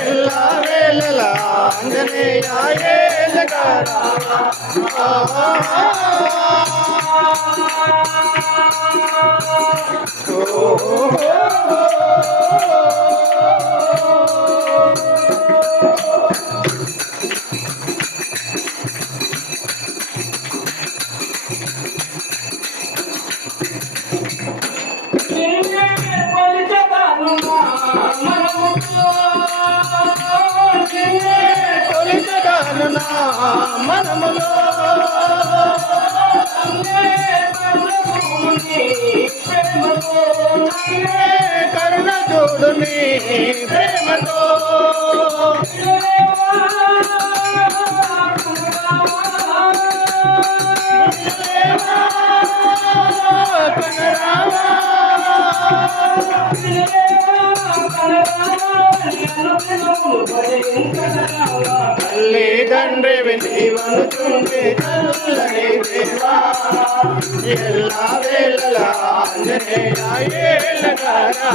ಎಲ್ಲ ವೇಳೆಲ ಆಂಜನೇಯ ಏಲಗಾರ మనములో కరుణ చూడుని ప్రేమతో తల్లిదండ్రి వినివనుచుంటే చల్లని దేవా ಎಲ್ಲ ವೇళల ఆంజనేయ ఏలగారా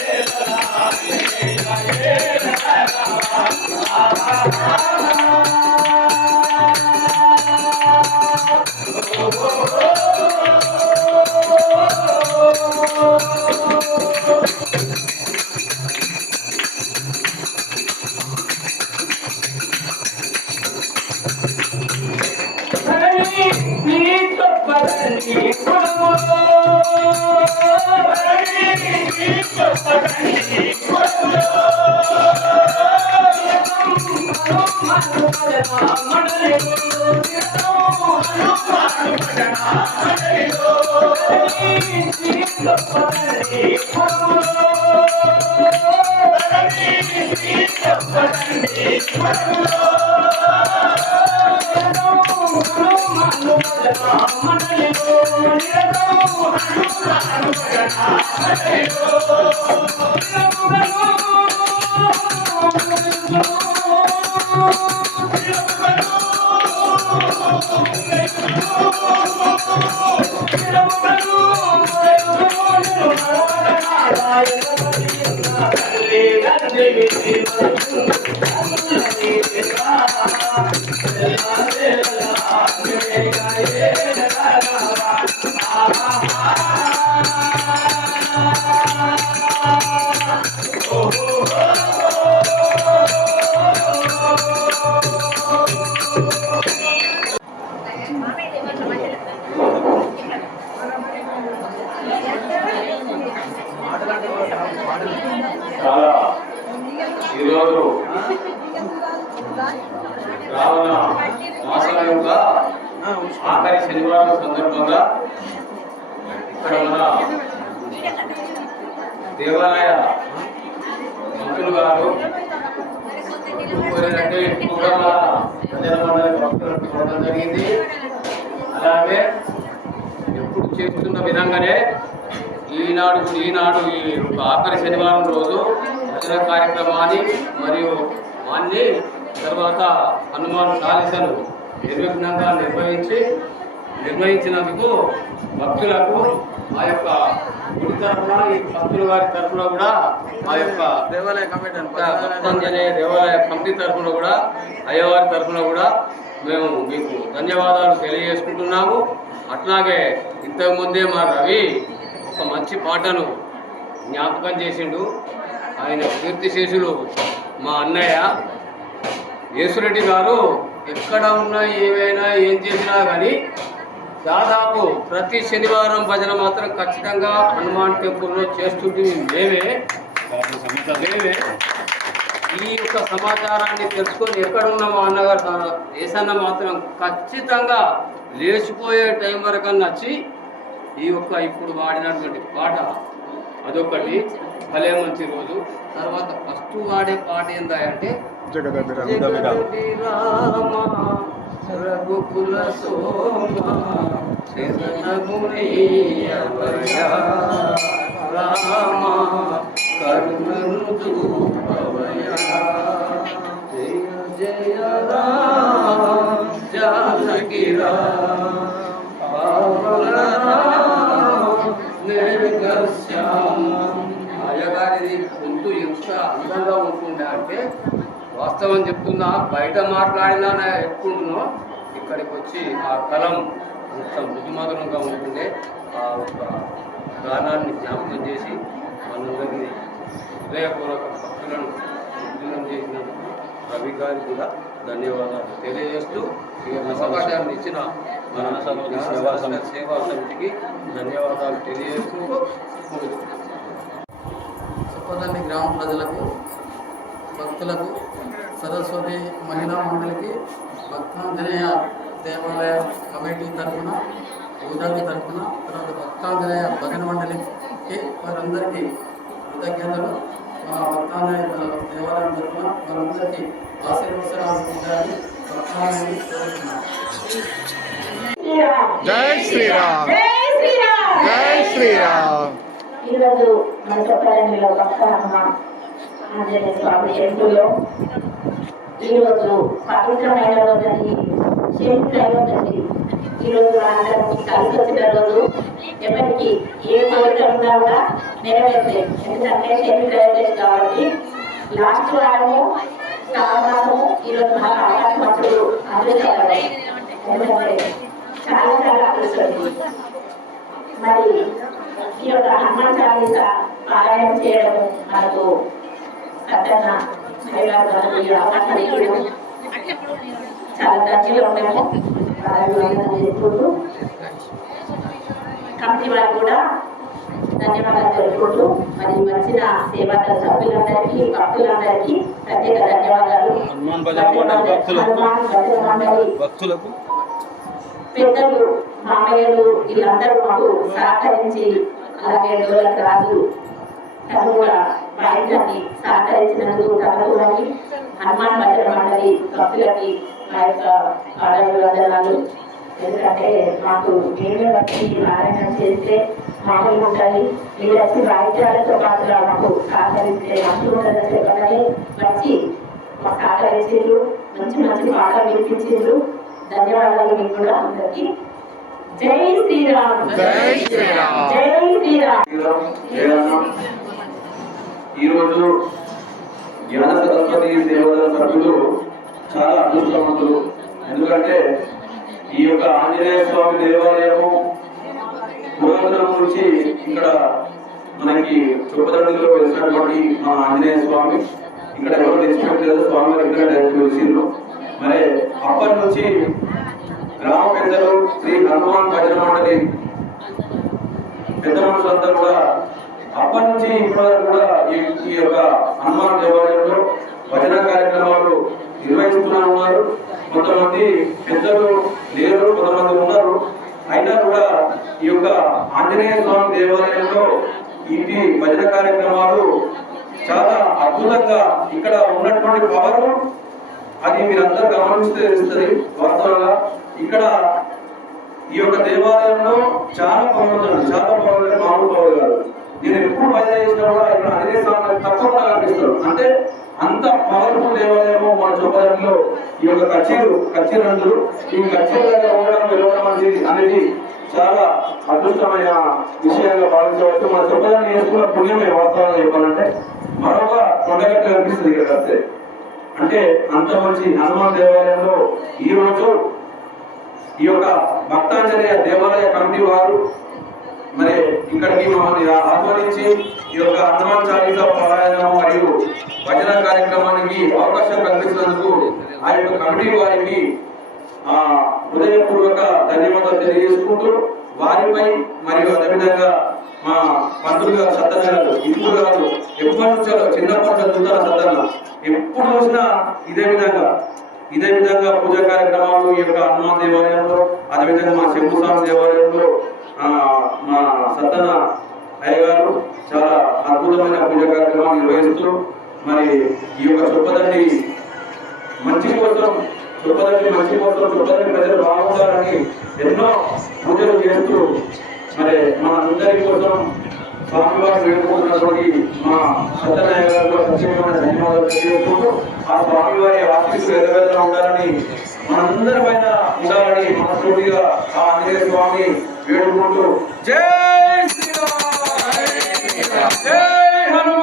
Thank you. చాలా ఈరోజు రావణ మాసం యొక్క ఆఖరి శనివారం సందర్భంగా ఇక్కడ మన దేవాలయ మంత్రులు గారు కోరినట్టు కూడా ప్రజల మండలి భక్తులకు చూడడం జరిగింది. అలాగే ఎప్పుడు చేస్తున్న విధంగానే ఈనాడు ఈ ఆఖరి శనివారం రోజు భజన కార్యక్రమాన్ని మరియు వాన్ని తర్వాత హనుమాన్ చాలీసను నిర్విఘ్నంగా నిర్వహించినందుకు భక్తులకు ఆ యొక్క గుడి తరఫున ఈ భక్తుల వారి తరఫున కూడా ఆ యొక్క దేవాలయ కమిటీ భక్తాంజనేయ దేవాలయ కమిటీ తరఫున కూడా అయ్యవారి తరఫున కూడా మేము మీకు ధన్యవాదాలు తెలియజేసుకుంటున్నాము. అట్లాగే ఇంతకుముందే మా రవి ఒక మంచి పాటను జ్ఞాపకం చేసిండు. ఆయన కీర్తిశేషులు మా అన్నయ్య యేసురెడ్డి గారు ఎక్కడ ఉన్నా ఏమైనా ఏం చేసినా కానీ దాదాపు ప్రతి శనివారం భజన మాత్రం ఖచ్చితంగా హనుమాన్ టెంపుల్లో చేస్తుంటుంది. మేమే ఈ యొక్క సమాచారాన్ని తెలుసుకొని ఎక్కడ ఉన్న మా అన్నగారు ఏసన్న మాత్రం ఖచ్చితంగా లేచిపోయే టైం వరకు వచ్చి ఈ యొక్క ఇప్పుడు వాడినటువంటి పాట అదొకటి భలే మంచి రోజు. తర్వాత ఫస్ట్ వాడే పాట ఏందంటే రఘుకుల సోమ రామ కరుణను చూపవయా జయ జయ రామ జానకి రామ అయ్యగారిది గొంతు ఎంత అందంగా ఉంటుండే అంటే వాస్తవం చెప్తున్నా, బయట మాట్లాడినా ఎప్పుడునో ఇక్కడికి వచ్చి ఆ కలం అంత మృదుమధురంగా ఉంటుండే. ఆ ఒక గానాన్ని జ్ఞాపకం చేసి మనందరినీ హృదయపూర్వక భక్తులను ఉద్యోగం చేసినందుకు రవి గారికి కూడా ధన్యవాదాలు తెలియజేస్తూ ఈ అవకాశాన్ని ఇచ్చిన మన సేవా సమితికి ధన్యవాదాలు తెలియజేస్తూ సుప్పదండి గ్రామ ప్రజలకు, భక్తులకు, సరస్వతి మహిళా మండలికి, భక్తాంజనేయ దేవాలయ కమిటీ తరఫున, పూజారి తరఫున, తర్వాత భక్తాంజనేయ భజన మండలికి వారందరికీ కృతజ్ఞతలు. మా భక్తాంజనేయ దేవాలయం తరఫున వారందరికీ ఆశీర్వచనాలు పొందాలని భక్తాంజనేయ కోరుతున్నాను. జై శ్రీరామ్, జై శ్రీరామ్. ఈరోజు మన కొత్తలో భక్త హనుమాన్ ఆంజనేయ స్వామి టెంపుల్లో ఈరోజు పవిత్రమైన రోజు, శని ఈరోజు మనందరం కలిసి వచ్చిన రోజు. ఎవరికి ఏ కోరిక ఉన్నా కూడా నెరవేర్చే, ఎందుకంటే శని త్రయోదశి కాబట్టి లాస్ట్ వారము శ్రావణము ఈరోజు మనకు అవకాశం అప్పుడు అదృష్టపడే, ఎందుకంటే చాలా చాలా అదృష్టం. మరి ఈ యొక్క హనుమాన్ చాలీస పారాయణం చేయడం మనకు సత్యన అవకాశం ఇవ్వడం చాలా ధన్యంగా ఉన్నాము. చేసుకుంటూ కమిటీ వారికి కూడా ధన్యవాదాలు తెలుపుకుంటూ మరి వచ్చిన సేవా సభ్యులందరికీ, భక్తులందరికీ ప్రత్యేక ధన్యవాదాలు. భక్తులకు పెద్దలు, మామయ్యలు వీళ్ళందరూ మాకు సహకరించి, అలాగే డోలక్ రాజు తను కూడా వాయిద్యాన్ని సహకరించినందుకు తనకు హనుమాన్ భక్తులకి మా యొక్క ఆడవాళ్ళందరూ. ఎందుకంటే మాకు మేమే వచ్చి పారాయణం చేస్తే మామూలుగా ఉంటాయి, మీరు వచ్చి వాయిద్యాలతో పాటుగా మాకు సహకరిస్తే మంచిగా ఉంటుందని చెప్పగానే వచ్చి మాకు సహకరించారు, మంచి మంచి పాటలు వినిపించారు. ధన్యవాదాలు మీకు కూడా అందరికీ. జై శ్రీరామ్, జై శ్రీరామ్, జై శ్రీరామ్. ఈరోజు జ్ఞాన సరస్వతి సేవల సభ్యులు చాలా అదృష్టవంతులు. ఎందుకంటే ఈ యొక్క ఆంజనేయ స్వామి దేవాలయము పురాతనం నుంచి ఇక్కడ మనకి చొప్పదండిలో వెలిసినటువంటి మా ఆంజనేయ స్వామి ఇక్కడ ఎవరు తెచ్చిపెట్టలేదు, స్వామి గారు ఇక్కడ డైరెక్ట్ వెలిసిండ్రు. మరి అప్పటి నుంచి గ్రామ పెద్దలు శ్రీ హనుమాన్ భజన మండలి పెద్ద మనుషులంతా కూడా అప్పటి నుంచి ఇప్పటి వరకు కూడా ఈ యొక్క హనుమాన్ దేవాలయంలో భజన కార్యక్రమాలు నిర్వహిస్తూనే ఉన్నారు. కొంతమంది పెద్దలు లేరు, కొంతమంది ఉన్నారు. అయినా కూడా ఈ యొక్క ఆంజనేయ స్వామి దేవాలయంలో ఇది భజన కార్యక్రమాలు చాలా అద్భుతంగా ఇక్కడ ఉన్నటువంటి పవర్ అది మీరందరూ గమనిస్తే తెలుస్తుంది. వాస్తవంగా ఇక్కడ ఈ యొక్క దేవాలయంలో చాలా పవర్, చాలా పవర్, మామూలు పవర్ కాదు. నేను ఎప్పుడు భజన చేసినా కూడా ఇక్కడ ఆంజనేయ స్వామి తప్పకుండా కనిపిస్తారు. అంటే అంత పవర్ఫుల్ దేవాలయము మన చొప్పదంలో ఈ యొక్క కచ్చిరందులు ఈ కచ్చిరంగా ఉండడం వెళ్ళడం అనేది చాలా అదృష్టమైన విషయంగా భావించవచ్చు. మన చొప్పదాన్ని చేసుకున్న పుణ్యమే వాస్తవంగా చెప్పాలంటే మరొక కొండగట్ట కనిపిస్తుంది ఇక్కడ వస్తే. అంటే అంత మంచి హనుమాన్ దేవాలయంలో ఈ రోజు ఈ యొక్క భక్తాంజనేయ దేవాలయ కమిటీ వారు మరి ఇక్కడికి మమ్మల్ని ఆహ్వానించి ఈ యొక్క హనుమాన్ చాలీసా పారాయణం మరియు భజన కార్యక్రమానికి అవకాశం కల్పించినందుకు ఆ యొక్క కమిటీ వారికి హృదయపూర్వక ధన్యవాదాలు తెలియజేసుకుంటూ వారిపై మరియు అదేవిధంగా మా పంతులు గారు సత్తన్న గారు ఇప్పుడు గారు ఎప్పటి నుంచో చిన్నప్పటి చదువుతారు సత్తన్న ఎప్పుడు చూసినా ఇదే విధంగా పూజా కార్యక్రమాలు ఈ యొక్క హనుమాన్ దేవాలయంలో, అదేవిధంగా మా శంభుస్వామి దేవాలయంలో మా సత్తన్న అయ్య గారు చాలా అద్భుతమైన పూజా కార్యక్రమాలు నిర్వహిస్తూ మరి ఈ యొక్క చొప్పదండి మంచి కోసం చొప్పదండి ప్రజలు బాగుండాలని ఎన్నో పూజలు చేస్తూ మరి మన అందరి కోసం స్వామివారిని వేడుకుంటున్నటువంటి మా సత్యనారాయణ గారు ప్రత్యేకమైన ధన్యవాదాలు తెలియజేసుకుంటూ ఆ స్వామివారి ఆశీస్సులు ఎదగెదలా ఉండాలని మనందరి పైన ఉండాలని మనస్ఫూర్తిగా ఆ ఆంజనేయ స్వామి వేడుకుంటూ జై శ్రీరామ్, జై హనుమాన్.